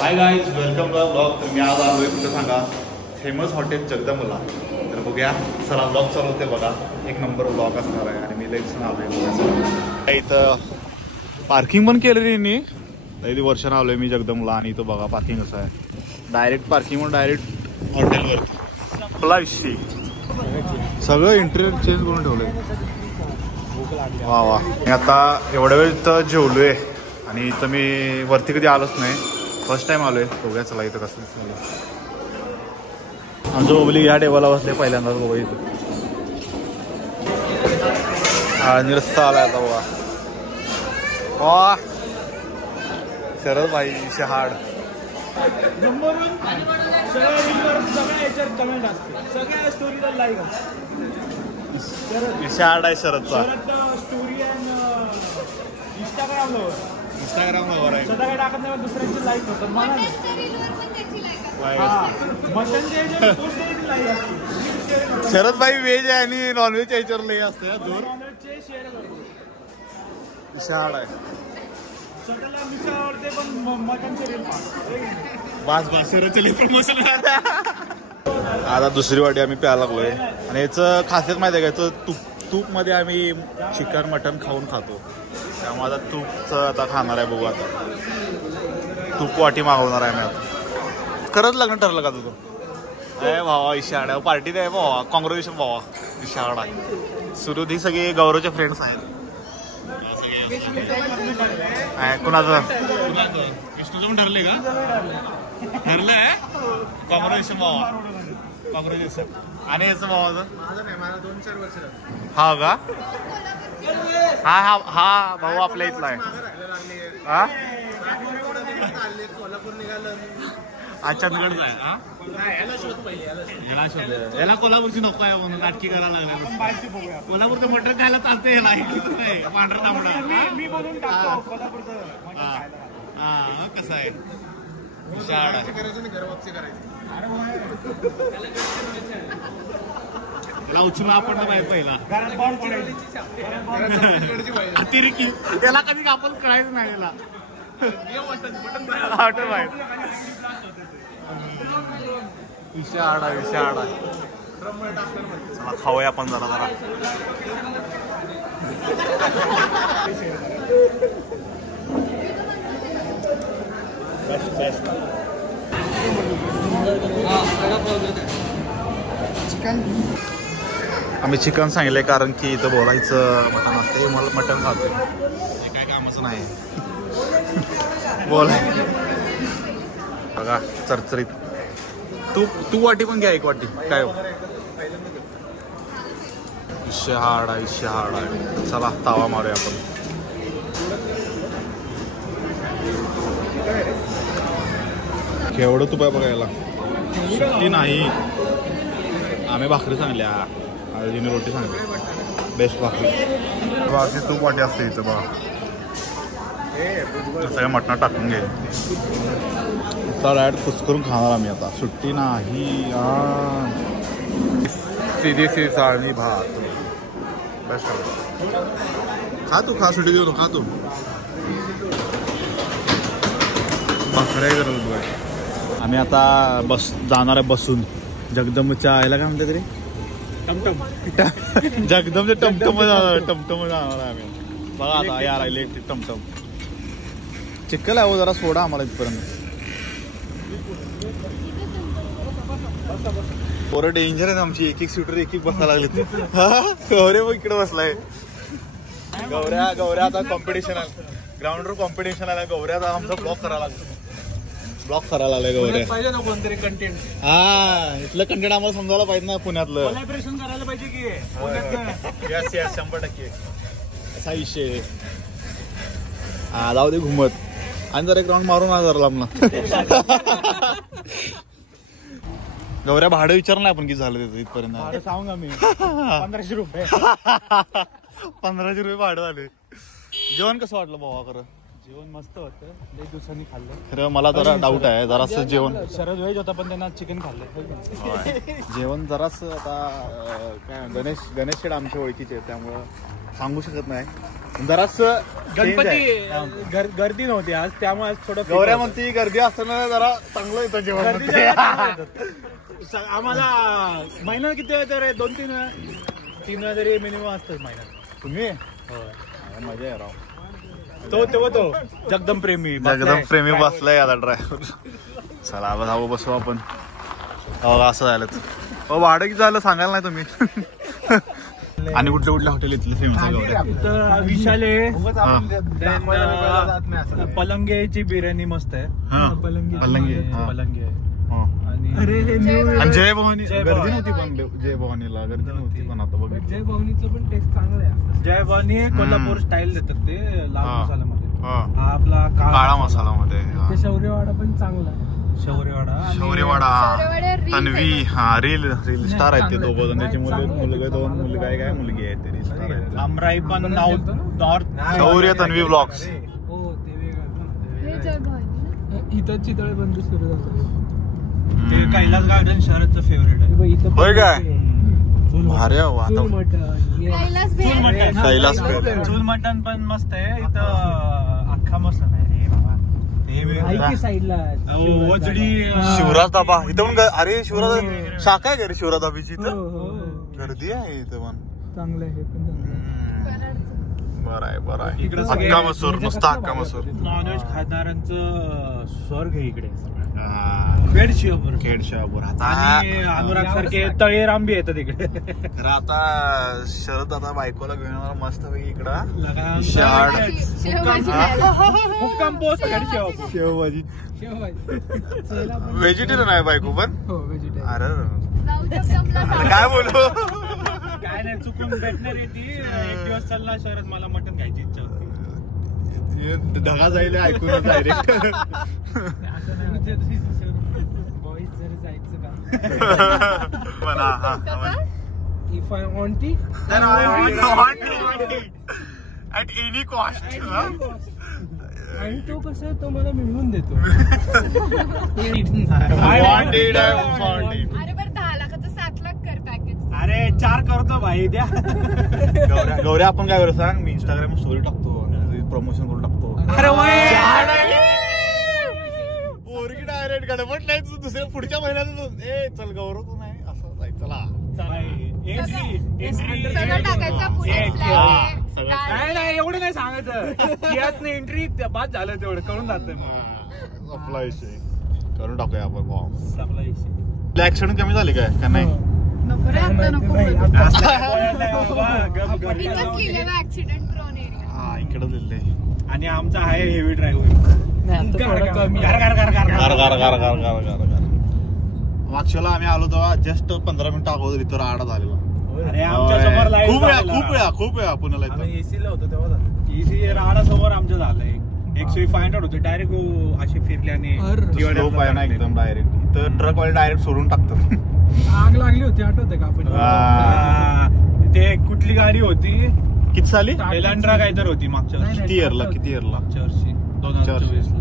High guys, welcome to blog. तर मी आज आलोय कुठं सांगा, फेमस हॉटेल जगदंबला. तर बघूया, चला ब्लॉग चालू होते बघा. एक नंबर ब्लॉग असणार आहे आणि मी लईच आलोय. इथं पार्किंग पण केलेली मी लई वर्षानं आलोय मी जगदंबला. आणि इथं बघा पार्किंग कसं आहे, डायरेक्ट पार्किंग म्हणून डायरेक्ट हॉटेलवर फ्लाईटशी सगळं इंटेरियर चेंज करून ठेवलंय. वा वा. मी आता एवढ्या वेळ इथं जेवलोय आणि इथं मी वरती कधी आलोच नाही, फर्स्ट टाइम आलोय. बघूया चला इथं कसं दिसलं. आमचं ओबली ह्या टेबलला बसले पहिल्यांदाच बघा इथं. आणि रस्ता आला आता बघा. वा शरद भाई शहाड शहाड आहे शरदचा. इंस्टाग्रामवर आहे. सदा काय टाकत नाही, दुसऱ्यांची लाईक होतं मला शरद भाई व्हेज आहे आणि नॉनव्हेज याच्यावर लई असते जोर. शहाड आहे. बस बस शरदचे प्रमोशन. आता दुसरी वाटी आम्ही प्यायला लागलोय आणि याचं खासियत माहिती आहे का, याचं तूप मध्ये आम्ही चिकन मटन खाऊन खातो. त्यामुळे आता तूपचं आता खाणार आहे. बघू आता तूप वाटी मागवणार आहे मी आता. खरंच लग्न ठरलं का तुझं? अरे भावा इशाड आहे, पार्टी आहे भावा. कॉंग्रॅच्युलेशन भावा, इशाड आहे. सुरुध ही सगळे गौरवचे फ्रेंड्स आहेत. कुणाचं विष्णूचं पण ठरले का? ठरलंय. कॉंग्रॅच्युलेशन भावा, कॉंग्रॅच्युलेशन. आणि याचं भावाचं हा का? हा हा हा भाऊ आपल्या इथला आहे. हा चंदगडचा आहे. याला कोल्हापूरची नको आहे म्हणून नाटकी करायला लागले. कोल्हापूरचं मटण खायला चालतंय, याला नाही पांढरा तांबडा. हा कसं आहे त्याला उचलून आपण पाहिजे पहिला अतिरिक्त. त्याला कधी आपण कळायचं नाही. याला विषाड आहे. चला खाऊया आपण जरा जरा. आम्ही चिकन सांगितलंय कारण की इथं बोलायचं मटण असते. मला मटण खातोय, हे काय कामाचं नाही बोलाय. बघा चरचरीत. तू वाटी पण घ्या, एक वाटी. काय हो शहाड आहे, शहाड आहे. चला तावा मारूया आपण. केवढं तुप आहे बघायला. सुट्टी नाही. आम्ही भाकरी सांगल्या, आजीने रोटी सांगली. बेस्ट भाकरी. बाकी तूप वाटी असते इथं बघा. सगळ्या मटणात टाकून घे. डायरेक्ट कुस्करून खाणार आम्ही आता. सुट्टी नाही. सीधी चाळणी भात बेस्ट. खा तू, खा. सुट्टी देऊ खा तू. भाकऱ्या करत तू. आम्ही आता जाणार आहे बसून जगदंबच्या आयला. काय म्हणते तरी टमटम. जगदंबच्या टमटम जाणार आहे आम्ही. बघा आता यार इलेक्ट्रिक टमटम. चिक्कल आहे जरा, सोडा आम्हाला इथपर्यंत. पोरं डेंजर आहे आमची. एक सीटर एक बसायला लागली. गौऱ्या मग इकडे बसलाय. गौऱ्या आता कॉम्पिटिशन आलं, ग्राउंडवर कॉम्पिटिशन आलं. गौऱ्या आता आमचा ब्लॉक करायला लागलाय. गौऱ्या पाहिजे ना कोणतरी कंटेंट. हा इथलं कंटेंट आम्हाला समजायला पाहिजे ना, पुण्यातलं कोलॅबोरेशन करायला पाहिजे की. यस 100% असा विषय. हा जाऊ दे घुमत. आणि जरा एक राऊंड मारून आ जरा लांबला. गौऱ्या भाडं विचारलं नाही आपण किती झालं त्याचं इथपर्यंत. सांग आम्ही 1500 रुपये. 1500 रुपये भाडं झाले. जेवण कसं वाटलं भावा? खरं जेवण मस्त होतं. एक दिवसांनी खाल्लं. खरं मला जरा डाऊट आहे जरासं जेवण. शरद व्हेज होता पण त्यांना चिकन खाल्लं. जेवण जरासं आता काय गणेश शेड आमच्या ओळखीचे त्यामुळं सांगू शकत नाही. जरास गणपती गर्दी नव्हती आज, त्यामुळे आज थोडं गौऱ्या म्हणती गर्दी असताना जरा चांगलं येतं जेवण. आम्हाला महिना किती वेळा तर 2-3 वेळा 3 वेळा तरी मिनिमम असतच महिन्यात. तुम्ही मजा आहे राव. तो जगदम प्रेमी बसलाय आता ड्रायव्हर. चला जाऊ बसू आपण. असं झालं तर भाडं किती झालं सांगायला नाही तुम्ही. आणि कुठल्या कुठल्या हॉटेल इथले फेमस आहे? विशाले पलंगेची बिर्याणी मस्त आहे. पलंगे आणि जय भवानी गर्दी नव्हती पण जय भवानीला गर्दी नव्हती पण आता बघ जय भवानीचं पण टेस्ट चांगलं आहे. जय भवानी कोल्हापूर स्टाईल देतात ते लाल मसाल्यामध्ये. हा आपला काळा मसाला मध्ये. शौर्यवाडा पण चांगला आहे. शौर्यवाडा तन्वी रील स्टार आहेत ते दोघं. त्याची मुलगा 2 मुलगा आहे काय मुलगी आहे ते रील स्टार आहेत. आमराई पण नॉर्थ शौर्य तन्वी ब्लॉग्स. इथं चितळे बंद सुरू झालं. ते कैलास गार्डन शहराचं फेवरेट आहे. होय काय भारी कैलास चूल मटण पण मस्त आहे इथं. अख्खा मस्त नाही शिवराज दाबा इथं पण. अरे शिवराज शाखा आहे का रे शिवराज दाबीची इथं? गर्दी आहे इथं पण. चांगलं आहे. बरं आहे इकडे हक्का मसूर नुसता हक्का मसूर. नॉनव्हेज खाणाऱ्यांचं स्वर्ग आहे इकडे. खेडशिवापूर आणि अनुराग सारखे तळेराम बी येतात इकडे. आता शरद आता बायकोला घेऊन येणार मस्त पैकी इकडं शेवभाजी. व्हेजिटेरियन आहे बायको पण. अरे काय बोलू काय नाही चुकून भेटणार आहे ती. एक दिवस चालला शहरात मला मटण खायची इच्छा होती. धगा जाईल ऐकून direct. If I want it, then I want it at any cost. आणि तो कसं तो मला मिळवून देतो. I want it. अरे बरं 10 लाखाचं 7 लाख कर पॅकेज. अरे 4 करतो भाई द्या. गौऱ्या आपण काय करू सांग मी इंस्टाग्राम स्टोरी टाकतो प्रमोशन करून टाकतो. अरे पोरगी डायरेक्ट गडबड नाही तुझं दुसऱ्या पुढच्या महिन्यात ए चल गौरव तू नाही असं जायचं. चला सगळं टाकायचं पुण्यातलं. नाही एवढं नाही सांगायचं. यात नाही एंट्री बाद झालं तेवढं कळून जातं. आपला विषय करून टाकूया आपण. आपला विषय ऍक्सिडेंट कमी झाले काय का नाही? नको रे आता नको. Accident prone area. हा इकडे दिले. आणि आमचा आहे हेवी ड्रायव्हिंग. मागच्याला आम्ही आलो तेव्हा जस्ट 15 मिनिटं अगोदर इथं राडा झालेला. अरे आमच्या समोर खूप वेळा पुण्याला एसीला होतो तेव्हा. एसी राडा समोर आमच्या झालंय. 105 होते डायरेक्ट अशी फिरले आणि एकदम डायरेक्ट इथं ट्रक वाले डायरेक्ट सोडून टाकतात. आग लागली होती आठवते का आपण? ते कुठली गाडी होती किती साली? एलांड्रा काहीतरी होती मागच्या वर्षी. किती इयरला? मागच्या वर्षी 2024 ला.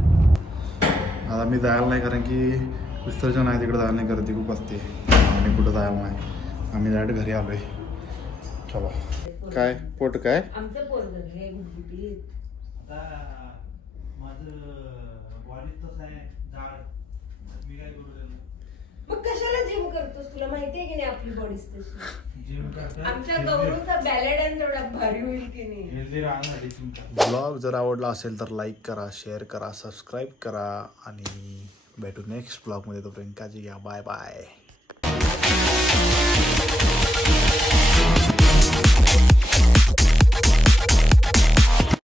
आता मी जायला नाही कारण की विसर्जन आहे तिकडे जायला नाही. गर्दी खूप असते. आम्ही कुठं जायला नाही. आम्ही डायरेक्ट घरी आलोय. चला काय पोट काय मग कशाला जिम करतोस? तुला माहितीये की नाही आपली बॉडी तशी. आमच्या गौरूचा बॅलेडन तेवढा भारी होईल की नाही. ब्लॉग जर आवडला असेल तर लाईक करा, शेअर करा, सबस्क्राईब करा आणि भेटू नेक्स्ट ब्लॉग मध्ये. तोपर्यंत काळजी घ्या. Bye bye.